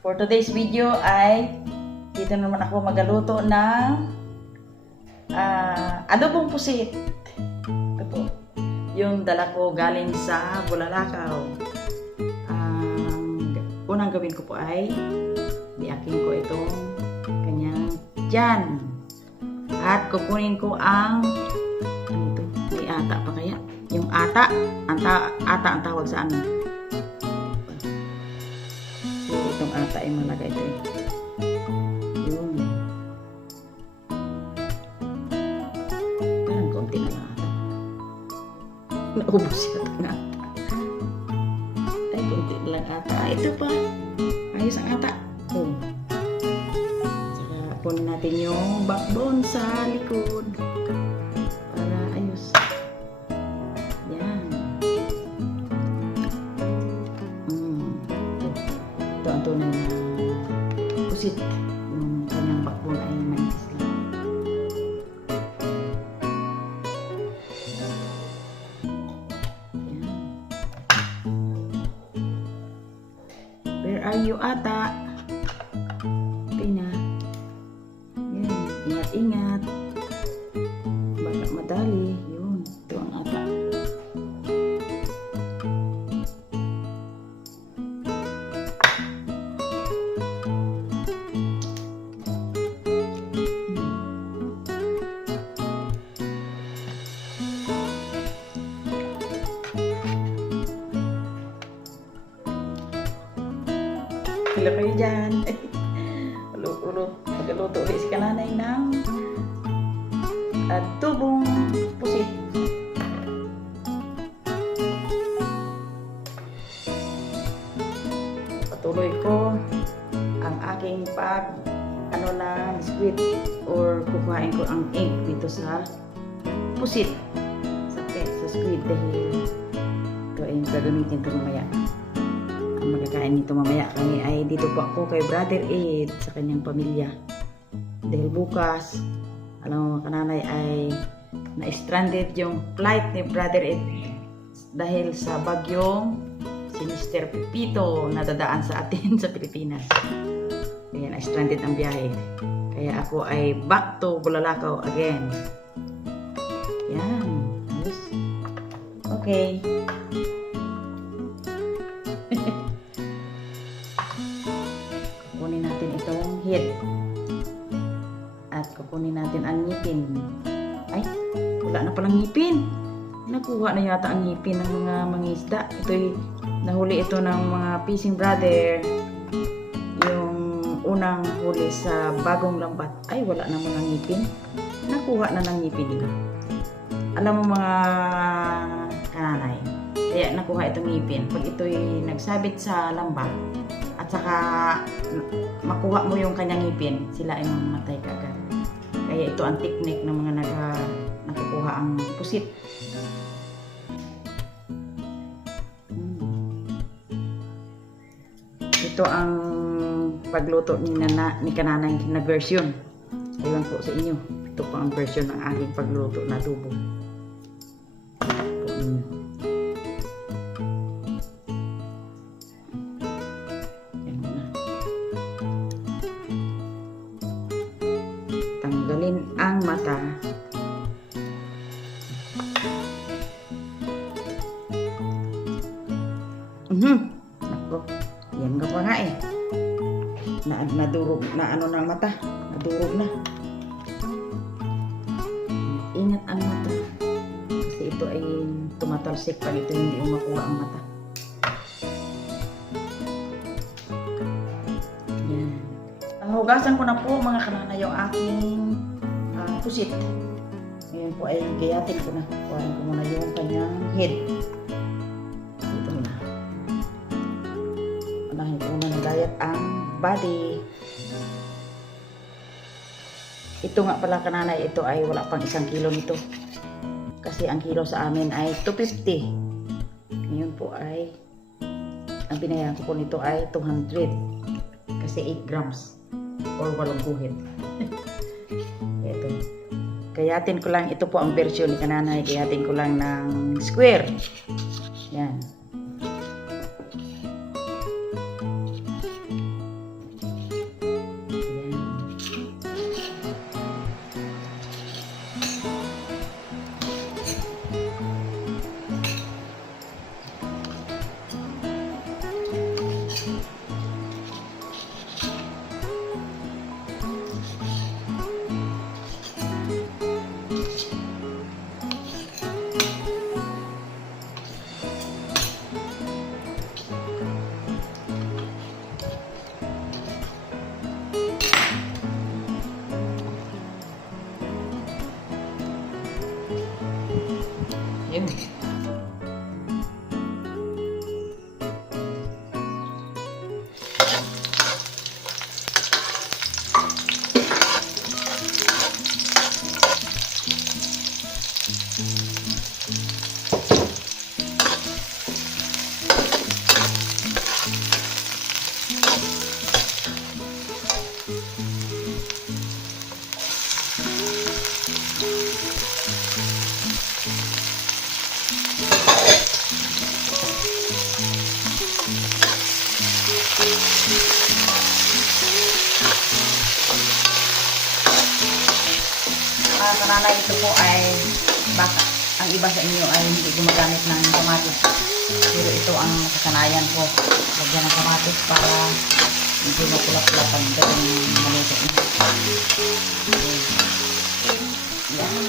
For today's video ay dito naman ako magaluto ng adobong pusit. Ito po. Yung dala ko galing sa Bulalakaw. Ang unang gawin ko po ay biakin ko itong kanyang tiyan. At kukunin ko ang ano ito? May ata pa kaya? Yung ata ang tawag sa amin. So, itong ata ay malaga ito eh. Yun. Parang konti na lang ata. Naubos yata ng ata. Ay, konti na lang ata. Ito pa. Ayos ang ata. Oh. Saka punin natin yung backbone sa likod. Para ayos. Yan. Ito ang tunay na pusit. Yung kanyang backbone ay manipis lang. Yan. Where are you, ata? Okay na. Yan. Ingat-ingat. Baka madali. Yun. Ito ang ata. Hello kayo dyan. Ulo-ulo. Magaluto ulit si kananay ng adobong pusit. Patuloy ko ang aking squid or kukuhain ko ang ink dito sa pusit sa squid dahil ito ay gagamitin ko mamaya. Ang magkakain nito mamaya kami ay dito po ako kay Brother Ed sa kanyang pamilya dahil bukas alam mo kananay ay na-stranded yung flight ni Brother Ed dahil sa bagyong si Mr. Pipito na dadaan sa atin sa Pilipinas. Kaya na-stranded ang biyahe. Kaya ako ay back to Bulalakaw again. Yan. Ayos. Okay. Kukunin natin itong head. At kukunin natin ang ngipin. Ay, wala na palang ngipin. Nakuha na yata ang ngipin ng mga mangisda. Ito'y nahuli ito ng mga fishing brother. Yung unang huli sa bagong lambat. Ay, wala na mga ngipin. Nakuha na ng ngipin nila. Alam mo mga kananay, kaya nakuha itong ngipin. Pag ito'y nagsabit sa lambat, at saka makuha mo yung kanyang ngipin, sila ay mamatay kagad. Kaya ito ang technique ng mga nakukuha ang pusit. Ito ang pagluto ni kananay na version. Ayun po sa inyo. Ito po ang version ng aking pagluto na adobo. Tanggalin ang mata. Ako, yan ka pa nga eh. Nadurog na ano ng mata. Nadurog na. Ingat ang mata. Kasi ito ay tumatalsik pag ito hindi mo makuha ang mata. Yan. Hugasan ko na po mga kanana yung aking pusit. Ngayon po ay gayatin ko na. Kuhain ko muna yung kanyang head. Ito na. Unahin ko na nagayat ang body. Ito nga pala kananay, ito ay wala pang 1 kilo nito. Kasi ang kilo sa amin ay 250. Ngayon po ay ang binayaran ko po nito ay 200. Kasi 8 grams or 8 guhit. Ito. Kayatin ko lang, ito po ang version ni kananay. Kayatin ko lang ng square. Yan. nanay, ito po ay baka ang iba sa inyo ay hindi gumagamit ng kamatis. Pero ito ang nakasanayan ko. Lagyan ng kamatis para hindi mapula-pula pag dating maluto niya. Yan.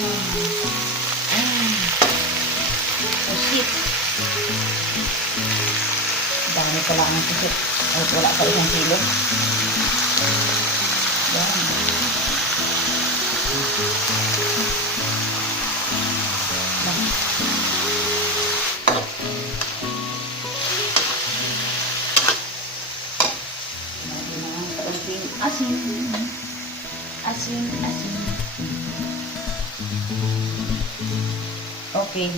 Pusit. Dami pala ang pusit. Ay, wala pa 1 kilo. Yan. Asin. Asin. Okay.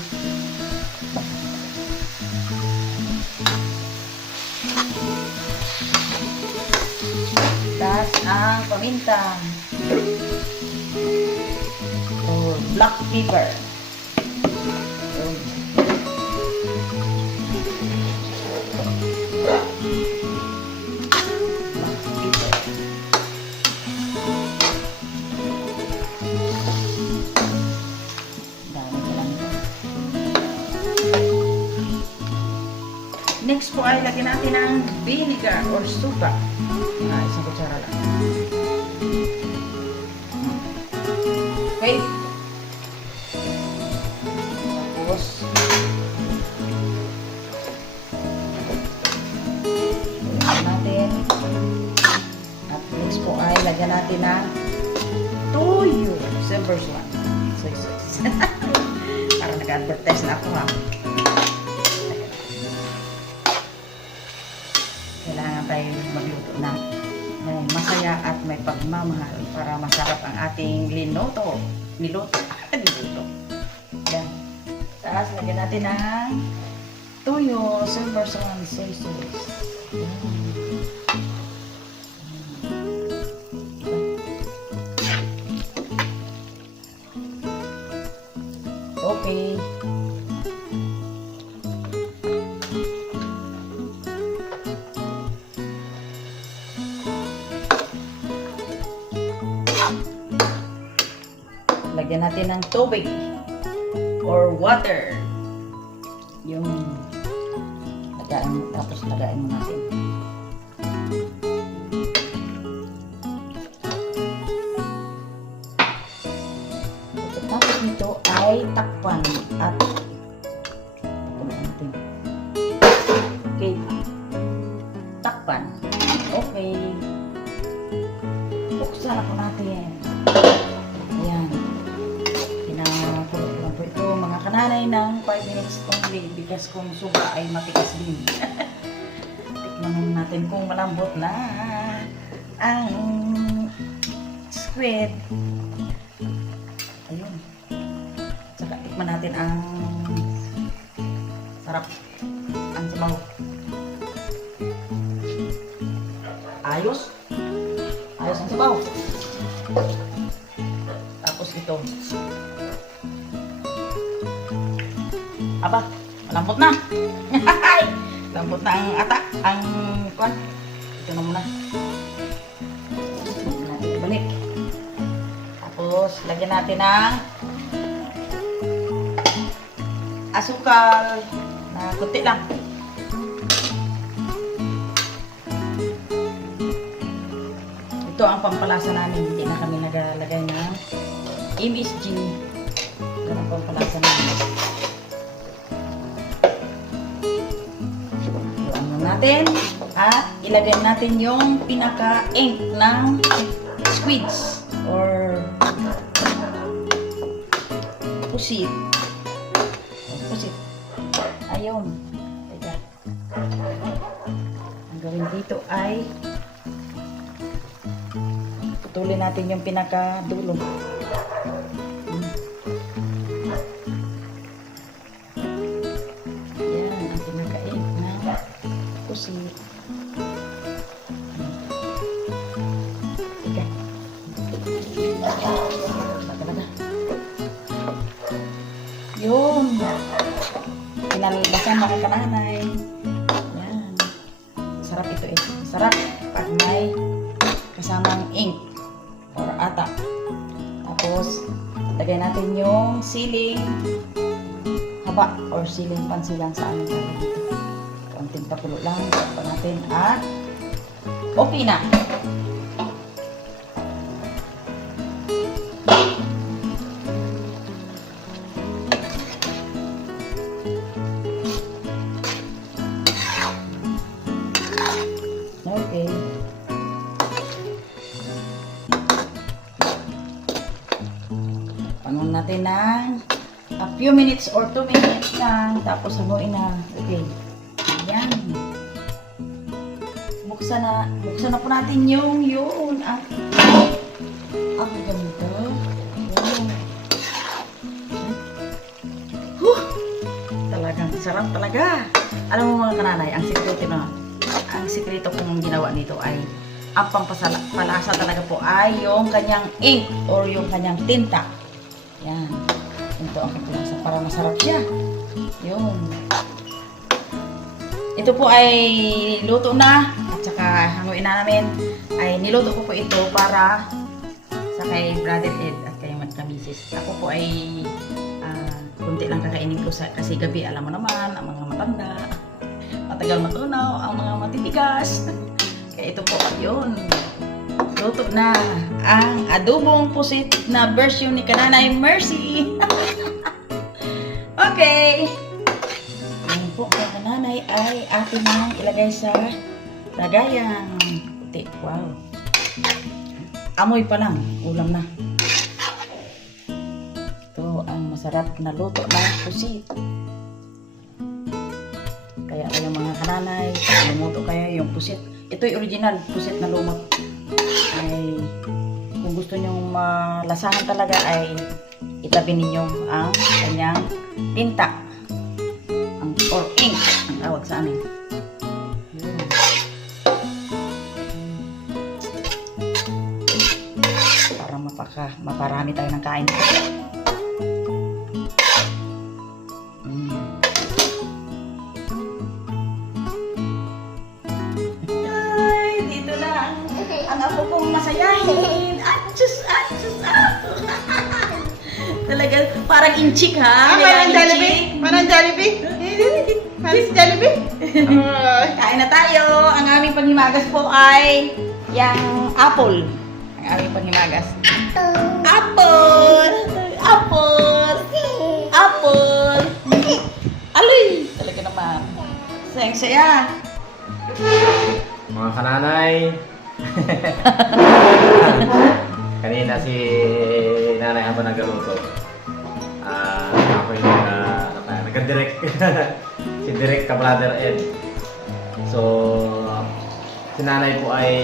Tas ang paminta. Or black pepper. Next po ay lagyan natin ng vinegar or suka. Isang kutsara lang. Okay. Tapos, lagyan natin. At next po ay lagyan natin ng toyo. Silver swan. Soy sauce. Parang nag-advertise na ako ha. Kailangan tayo magluto na masaya at may pagmamahal para masarap ang ating niluto. Yan. Tapos lagyan natin ng toyo, silver swan, soy sauce. Okay. Lagyan natin ng tubig or water. Yung tapos lagain mo natin. Tapos nito ay takpan at natin. Okay. Takpan. Okay. Buksan ako natin. Ayan. Pinakulot lang po ito mga kananay ng 5 minutes only because kung suga ay matigas din. Tikman natin kung malambot na ang squid. Ayun. Saka tikman natin ang sarap. Ang sabaw. Ayos. Ayos ang sabaw. Tapos ito. Aba, malambot na. Lambot na ang ata. Ang kwan. Ito na muna. Balik. Tapos, lagyan natin ng asukal na kunti lang. Ito ang pampalasa namin. Hindi na kami nagalagay ng MSG. Ito ang pampalasa namin. Iwan natin. At ilagay natin yung pinaka-ink ng squids or pusit. Pusit. Ayun. Teka. Ang gawin dito ay putulin natin yung pinaka-dulo. Yan, ang pinaka-ink na pusit. Teka. Talaga. Yun. Pinalibasan mga kananay. Yan. Sarap ito eh. Sarap pag may kasamang ink or ata. Tapos Lagay natin yung siling haba or siling pansilang sa aming tawag dito. Konting pakulo lang. Tapos natin at okay na. Okay. Panon natin ng a few minutes or 2 minutes lang. Tapos haluin na. Okay. Ayan. Buksan na po natin yung ang ganito. Ayan. Talagang sarap talaga. Alam mo mga kananay, ang sikreto kong ginawa nito ay ang pampalasa talaga po ay yung kanyang ink or yung kanyang tinta. Yan. Ito ang pampalasa para masarap siya. Yun. Ito po ay luto na at saka hanguin na namin. Ay niluto ko po ito para sa kay Brother Ed at kay magkamisis. Ako po ay kunti lang kakainin ko kasi gabi alam mo naman ang mga matanda. Matagal matunaw, ang mga matibigas. Kaya ito po, yun. Luto na ang adobong pusit na version ni Kananay Mercy. Okay. Yan po, ang Kananay ay atin nang ilagay sa lagayang puti. Wow. Amoy pa lang, ulam na. Ito ang masarap na luto ng pusit. Kaya yung mga kananay, lumuto kaya yung pusit. Ito yung original pusit na lumot. Ay, kung gusto nyong malasahan talaga ay itabi ninyo ang kanyang tinta. Or ink, ang tawag sa amin. Para maparami tayo ng kain. Masayahin. Atsus. Talaga, parang inchik ha? Parang Jollibee? Parang Jollibee? Parang Jollibee? Kain na tayo. Ang aming panghimagas po ay yung apple. Ang aming panghimagas. Apple! Aloy! Talaga naman. Sayang-saya. Mga kananay. Kanina si nanay habang nagluto. Ako yung nag-direct. Si Direct ka Brother Ed. So, si nanay po ay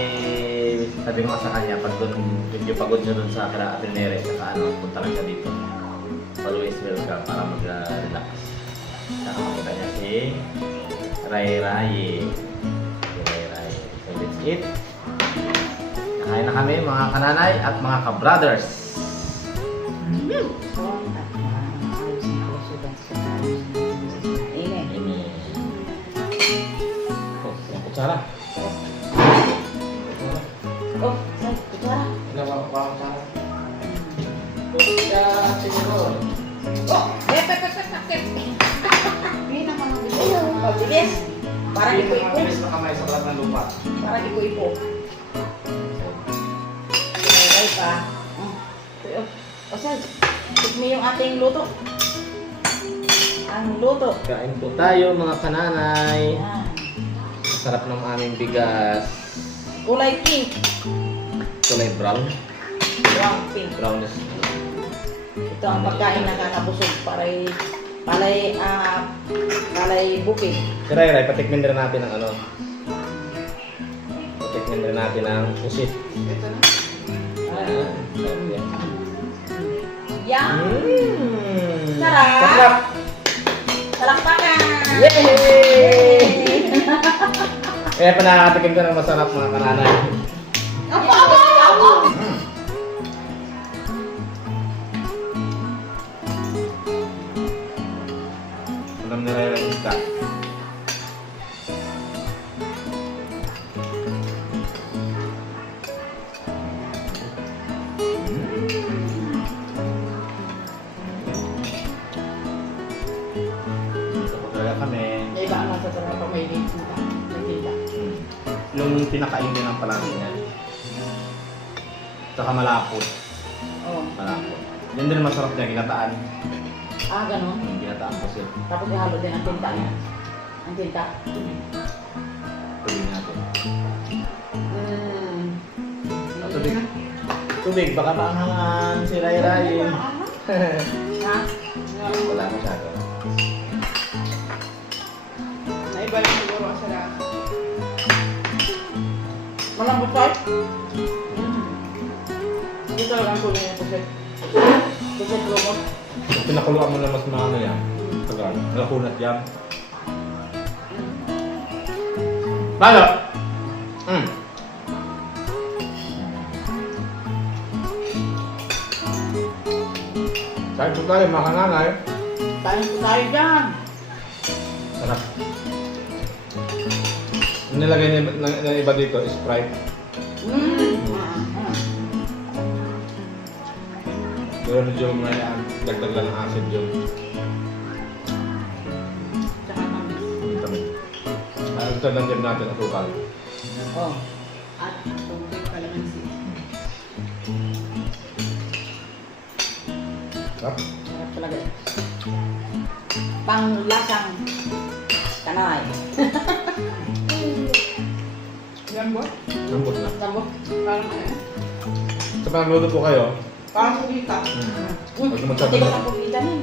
sabi ko sa kanya pag doon medyo pagod siya doon sa Atenere saka punta lang siya dito. Always welcome para mag-relax. Saka makita niya si Ray. So, let's eat. Kain na kami mga kananay at mga ka-brothers. Ini. Oh, yung kutsara. Oh, kutsara. Kutsara. Kutsara siguro. Oh, Pabilis. Para ipo-ipo. Mabilis na kamay sa balat ng lupa. Para ipo-ipo. Ay pa. O Sal, tikmi yung ating luto. Ang luto. Kain po tayo mga kananay. Yan. Sarap ng aming bigas. Kulay pink. Kulay brown. Brown pink. Brownish. Ito ang pagkain na kakabusog. Palay bukid. Si Ray, patikmin rin natin ang ano. Patikmin rin natin ang pusit. Ayan. Yan. Mmm. Sarap. Palakpakan. Yay! Kaya pa nakakatikim ko ng masarap mga kananay. Apo! Alam na rin ang isa. pinakaingin ng palasa niya. Saka malapot. Oh. Malapot. Yan din masarap niya, ginataan. Ah, ganun. Yung ginataan ko siya. Tapos ihalo din ang tinta niya. Ang tinta. Tubig natin. Mm. Tubig. Tubig, baka maangangan si Ray. Ha? Wala masyado. Naiba lang siguro sa lahat. Malambot tayo? Dito lang ang kulay niya pusit. Pusit lumot. Kung pinakuluan mo na mas maano yan, tagal. Nalakunat yan. Balo! Kahit po tayo, mga kananay. Tayo dyan. Sarap. Ang nilagay ng iba dito, Sprite. Pero medyo may dagdag lang ng acid yun. Tsaka tamis. Tamis. Ito lang din natin ang sukal. Oh. At tubig kalamansi. Sarap. Sarap talaga. Panglasang kanay. Lambot. Lambot na. Lambot. Parang ano? Sa pagluto po kayo, Parang sugita. Huwag naman sabi Matigas na. ang pagkita niya.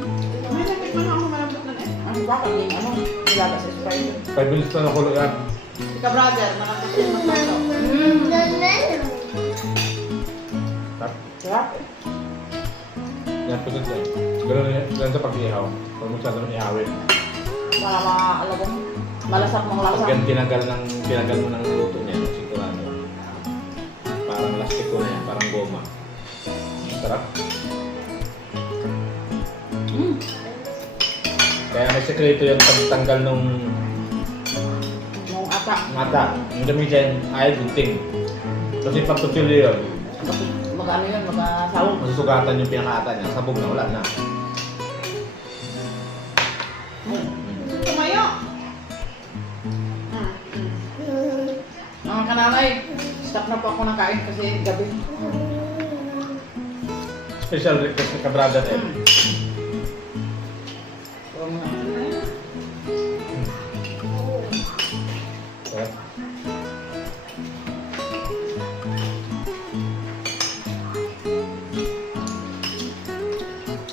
May natikman ako malambot na eh. Ang bakal yung ano, nilaga sa Sprite. 5 minutes na nakulo yan. Ika brother, nakapagsin mo ito. Sarap. Sarap. Yan po dito. Ganun sa pag-ihaw. Huwag mo masyado ihawin. Para alam mo, malasap mong lasa. Pag yan tinagal mo ng luto niya, sigurado. Parang lastik ko na yan, parang goma. Sarap. Kaya may sekreto yan pagtanggal nung Mong ata. mata. Yung dami dyan ay gunting. Kasi pag tutuloy yun, Mag-ano yun, mag-sawog. masusugatan yung pinakaata niya. Sabog na, wala na. Tumayo. Mga kananay, stop na po ako ng kain kasi gabi. Special request ni Kabrada eh. Oo nga. Sarap.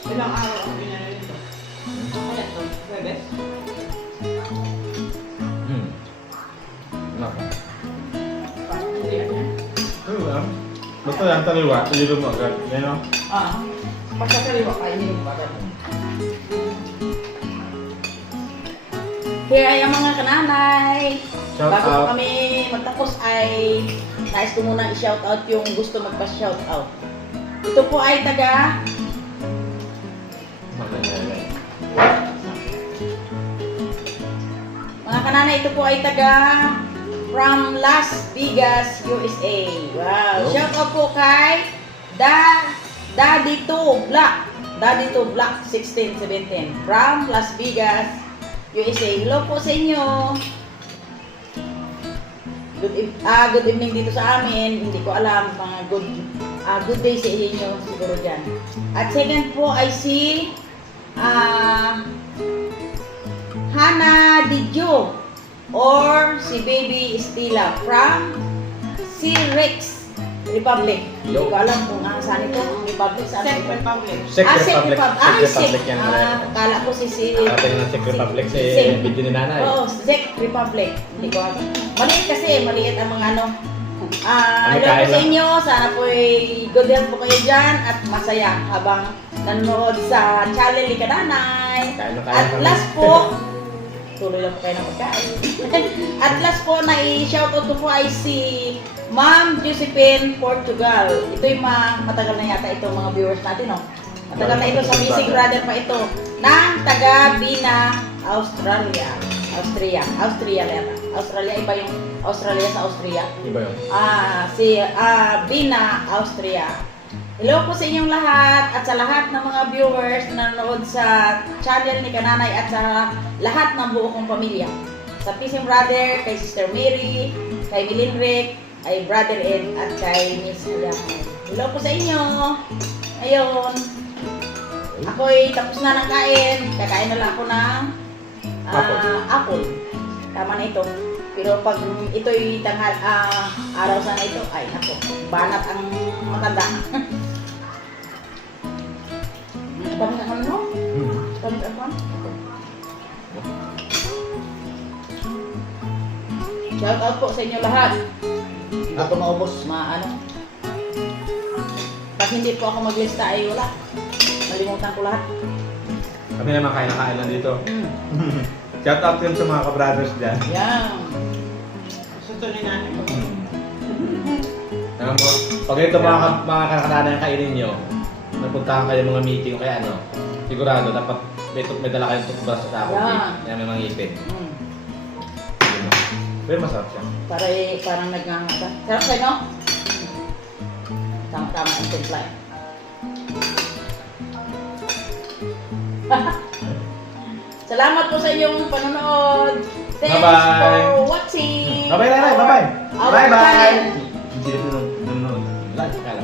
Ilang araw ang pinanay nito? Ano ito? Bebes? Ano ka? Parang hindi yan. Ano lang? Basta yan, taliwa. Talilo mo agad. Yan o. Ah, pagkakaliwa kainin mo agad. Kaya yung mga kananay, Shout bago po out. kami magtapos ay nais ko muna i-shout out yung gusto magpa-shout out. Ito po ay taga mga kananay, ito po ay taga from Las Vegas, USA. Wow! Oh. Shout out po kay Daddy to Black. Daddy to Black 1617 from Las Vegas, USA. Hello po sa inyo. Good evening dito sa amin. Hindi ko alam, mga good day sa inyo siguro dyan. At second po ay si Hana Dijo or si Baby Estila from Rex Republic. Hindi ko alam kung saan ito, ang Republic, saan Czech ito. Republic. Czech Republic. Czech Republic yan. Kala ko si Ate ng Czech Republic si video ni nanay. Oo, Czech Republic. Hindi ko alam. Maliit kasi, maliit ang mga ano. Hello po kain sa lang. inyo. Sana po good health po kayo dyan at masaya habang nanonood sa channel ni Kananay. Kain na At kami. last po, tuloy lang po kayo ng pagkain. At last po, na-shoutout ko po ay si Ma'am Josephine Portugal. Ito yung matagal na yata itong mga viewers natin, no? Matagal na ito sa Missing Brother pa ito. Ng taga Bina, Australia. Austria na yata. Australia, iba yung Australia sa Austria. Iba yun. Si Bina, Austria. Hello po sa inyong lahat at sa lahat ng mga viewers na nanonood sa channel ni Kananay at sa lahat ng buo kong pamilya. sa Pising Brother, kay Sister Mary, kay Milinrek, ay Brother Ed, at kay Miss Aliahan. Hello po sa inyo. Ayun. Ako'y tapos na ng kain. Kakain na lang ako ng apple. Tama na ito. Pero pag ito'y araw sana ito, ay nako, banat ang matanda. Banat ang ano? Banat ang ano? Shout out po sa inyo lahat. Ako maubos, maano. Pag hindi po ako maglista ay wala. Nalimutan ko lahat. Kami naman kain lang dito. Mm. Shout out din sa mga ka-brothers dyan. Yan. Suto ni nanay. Alam mo, pag ito mga kanakana yung kainin nyo, napuntahan kayo mga meeting o kaya ano, sigurado dapat may dala kayong toothbrush sa tapos. Yeah. Yan may mga ngipin. Mm. Pero masarap siya. Parang nagngangata. Sarap sa'yo, no? Tama-tama ang timpla. Salamat po sa inyong panonood. Thanks Bye-bye. for watching. Bye-bye, Nanay. Bye-bye. Our Bye-bye. channel. Hindi na nanonood. Wala, kala.